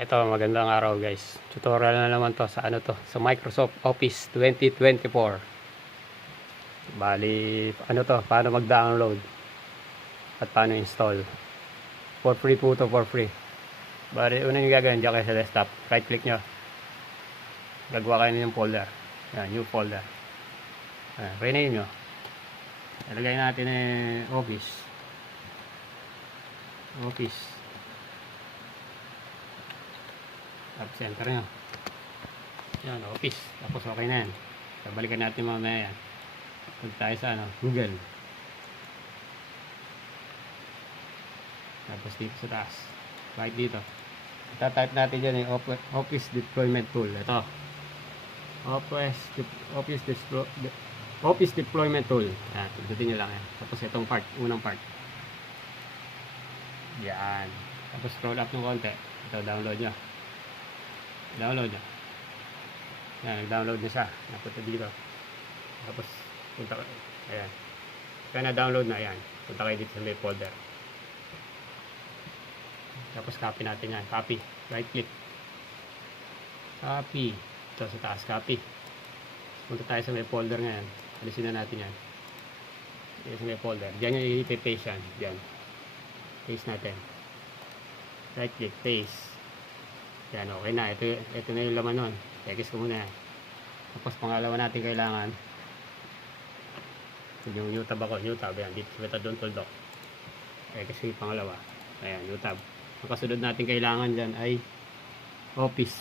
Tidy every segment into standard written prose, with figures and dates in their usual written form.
Ito, magandang araw guys. Tutorial na naman to sa sa Microsoft Office 2024. Bali, paano mag-download at paano install. For free po to, for free. Bali, una nyo gagawin, dyan kayo sa desktop. Right click nyo. Gagawa kayo ng folder. Yan, new folder. Rename nyo. Ilagay natin Office. Tapos enter nyo. Yan, Office. Tapos okay na yan. Balikan natin mamaya yan. Punta tayo sa Google. Tapos dito sa taas. Right dito. Ita-type natin dyan Office Deployment Tool. Ito. Office Deployment Tool. Yan, pindutin nyo lang yan. Tapos itong unang part. Yan. Tapos scroll up ng konti. Ito, download nyo. Yan, nag-download na siya. Napunta dito. Tapos, punta kayo. Ayan. Kaya na-download na, ayan. Punta kayo dito sa may folder. Tapos, copy natin yan. Copy. Right click. Copy. Ito sa taas. Copy. Punta tayo sa may folder ngayon. Alisin na natin yan. Dito sa may folder. Diyan yung i-paste yan. Diyan. Paste natin. Right click. Paste. Yan, okay na. Ito na yung laman nun. Text ko muna yan. Tapos pangalawa natin kailangan yung new tab ako. New tab. Yan. Dito sa Metadon Tooldoc. Kasi pangalawa. Ayan, new tab. Ang kasunod natin kailangan dyan ay Office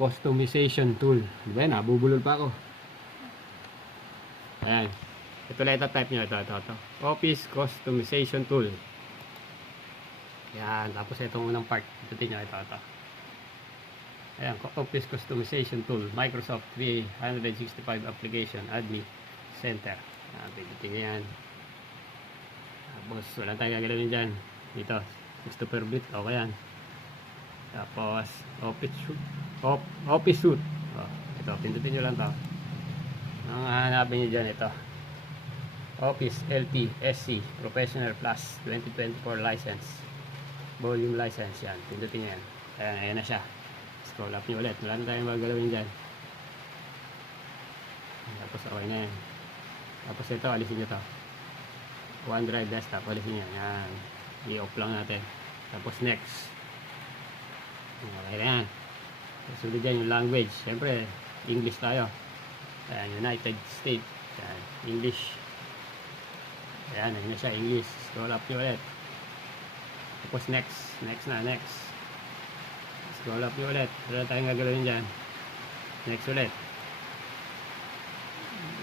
Customization Tool. Diba yan? Nabubulol pa ako. Ayan. Ito lang ito-type nyo. Ito. Office Customization Tool. Yan, tapos itong unang part, itutin nyo, ito. Ayan, Office Customization Tool, Microsoft 365 Application, Admin Center. Ayan, itutin nyo yan. Tapos, wala tayong gagalawin dyan. Dito, 62 per bit, okay yan. Tapos, Office Suite. Ito, pindutin nyo lang to. Ang hanapin nyo dyan, ito. Office LT SC Professional Plus 2024 License. Volume license, yan. Pindutin nyo yan. Ayan na siya. Scroll up nyo ulit. Wala na tayong magagalawin dyan. Tapos okay na yan. Tapos ito, alisin nyo to. OneDrive desktop, alisin nyo. Yan. I-off lang natin. Tapos next. Okay na yan. Susunod dyan yung language. Siyempre, English tayo. Ayan, United States. Ayan, English. Ayan na siya, English. Scroll up nyo ulit. Tapos next scroll up nyo ulit. Wala tayong gagalawin dyan. Next ulit.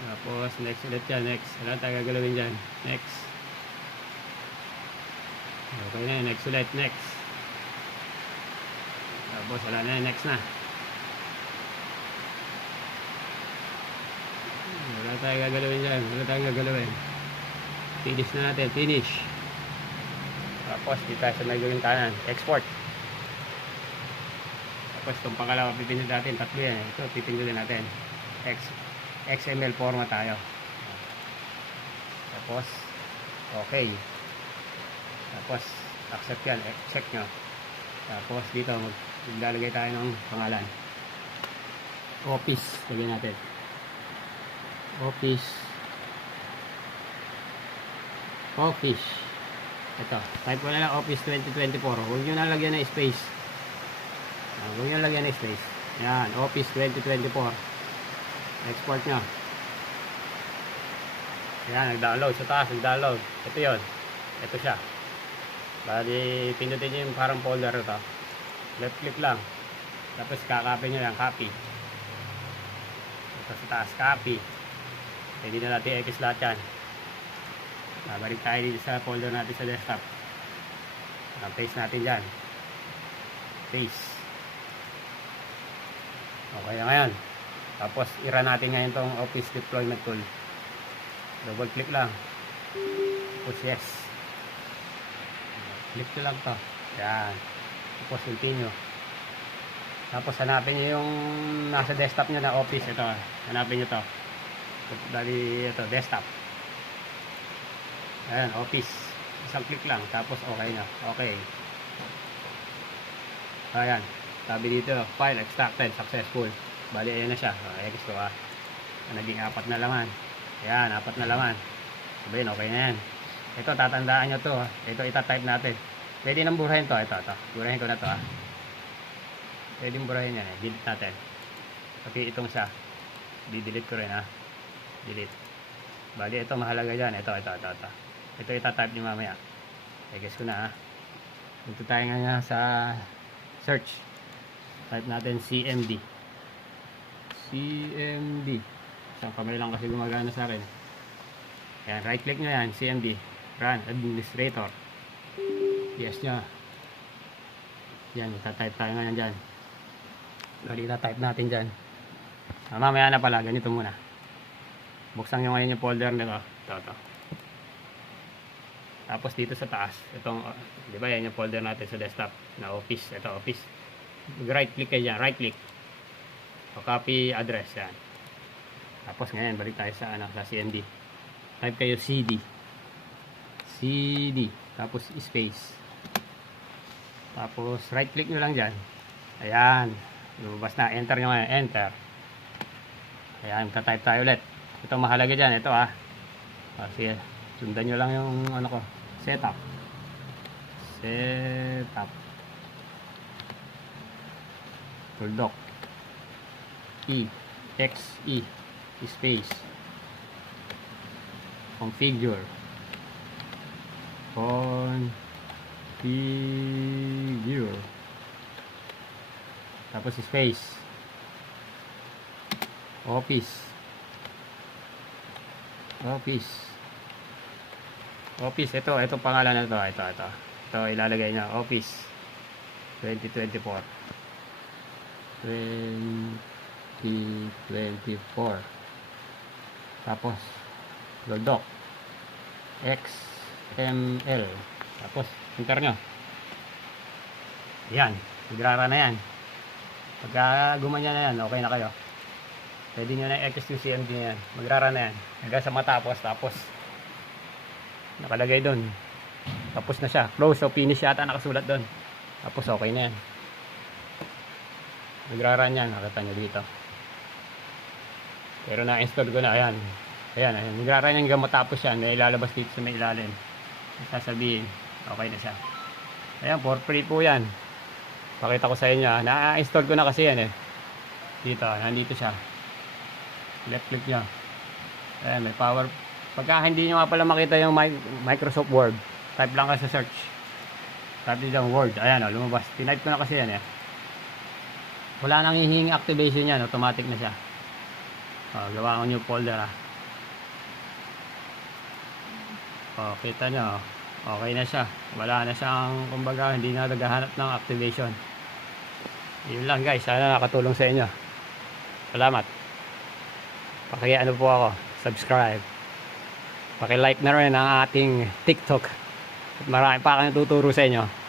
Tapos next ulit dyan. Next. Wala tayong gagalawin dyan. Next. Okay na. Next ulit. Next. Tapos wala na. Next na. Wala tayong gagalawin dyan. Wala tayong gagalawin. Finish na natin. Finish. Tapos dito tayo sa may gawing kanan, export. Tapos itong pangalawa pipindin natin, tatlo yan. Ito pipindin natin, XML format tayo. Tapos okay. Tapos accept yan, check nyo. Tapos dito maglalagay tayo ng pangalan. Office, lagyan natin Office. Ito, type ko na lang Office 2024. Huwag nyo na lagyan ng space. Huwag nyo lagyan ng space. Yan, Office 2024. Export nyo. Yan, nag-download. Sa taas, nag-download. Ito yun. Ito siya. Bali, pindutin nyo yung parang folder ito. Left click lang. Tapos kakopy nyo yan, copy. Ito sa taas, copy. Pwede na natin i-X lahat yan. Balik tayo dito sa folder natin sa desktop. Paste natin dyan. Paste. Okay na ngayon. Tapos i-run natin ngayon itong Office Deployment Tool. Double click lang. Tapos yes. Click nyo lang to. Yan. Tapos continue. Tapos hanapin nyo yung nasa desktop nyo na Office. Ito. Hanapin nyo to. Dali ito. Desktop. Ayan, Office. Isang click lang. Tapos okay na. Okay. Ayan. Sabi dito, file extracted successful. Bali, ayan na siya. X ko naging 4 na laman. Ayan, 4 na laman. Sabihin, okay na yan. Ito, tatandaan nyo to. Ito, itatype natin. Pwede nang burahin to. Ito. Burahin ko na to. Pwede burahin yan. Delete natin. Pati itong isa. Di-delete ko rin Delete. Bali, ito mahalaga dyan. Ito. Ito itatype nyo mamaya. I-guess ko na Dito tayo nga sa search. Type natin CMD. Isang kamay lang kasi gumagana sa akin. Ayan, right click nyo yan, CMD. Run, administrator. Yes nyo. Yan, itatype tayo ngayon dyan. Bali, itatype natin dyan. Mamaya na pala, ganito muna. Buksan nyo ngayon yung folder nito. Ito. Tapos dito sa taas, itong, di ba yan yung folder natin sa desktop na office. Ito, office. Right click kayo dyan, right click. O copy address, yan. Tapos ngayon, balik tayo sa, sa CMD. Type kayo CD. Tapos space. Tapos right click nyo lang dyan. Ayan. Lumabas na. Enter nyo ngayon. Enter. Ayan, tatype tayo ulit. Ito mahalaga dyan. Ito Sige. Sundan nyo lang yung setup. Bulldog. EXE space. Configure. Tapos space. Office. Ito pangalan na to. Ito ilalagay niya. Office 2024. Tapos Bulldog XML. Tapos enter nyo. Yan, nagrara na yan. Pagka gumanya na yan, okay na kayo. Pwede nyo na i-access yung CMD na yan. Magrara na yan hanggang sa matapos. Tapos nakalagay doon, tapos na siya. Close o finish yata nakasulat doon. Tapos okay na yan. Nagrara yan, nakita nyo dito. Pero na-install ko na. Ayan, nagrara yan hanggang matapos yan. May ilalabas dito sa may ilalim. Sasabihin, okay na siya. Ayan, for free po yan. Pakita ko sa inyo. Na-install ko na kasi yan dito, nandito siya. Left click nyo. Ayan, may power. Pagka hindi nyo nga pala makita yung Microsoft Word, type lang ka sa search. Type dito yung Word. Ayan, lumabas. Tinype ko na kasi yan Wala nang hihing activation yan. Automatic na siya. Gawa ko nyo folder kita nyo. Okay na siya. Wala na siyang, kumbaga, hindi na naghahanap ng activation. Yun lang guys. Sana nakatulong sa inyo. Salamat. Pakiano po ako. Subscribe. Paki-like na rin ang ating TikTok. At marami pa akong tuturo sa inyo.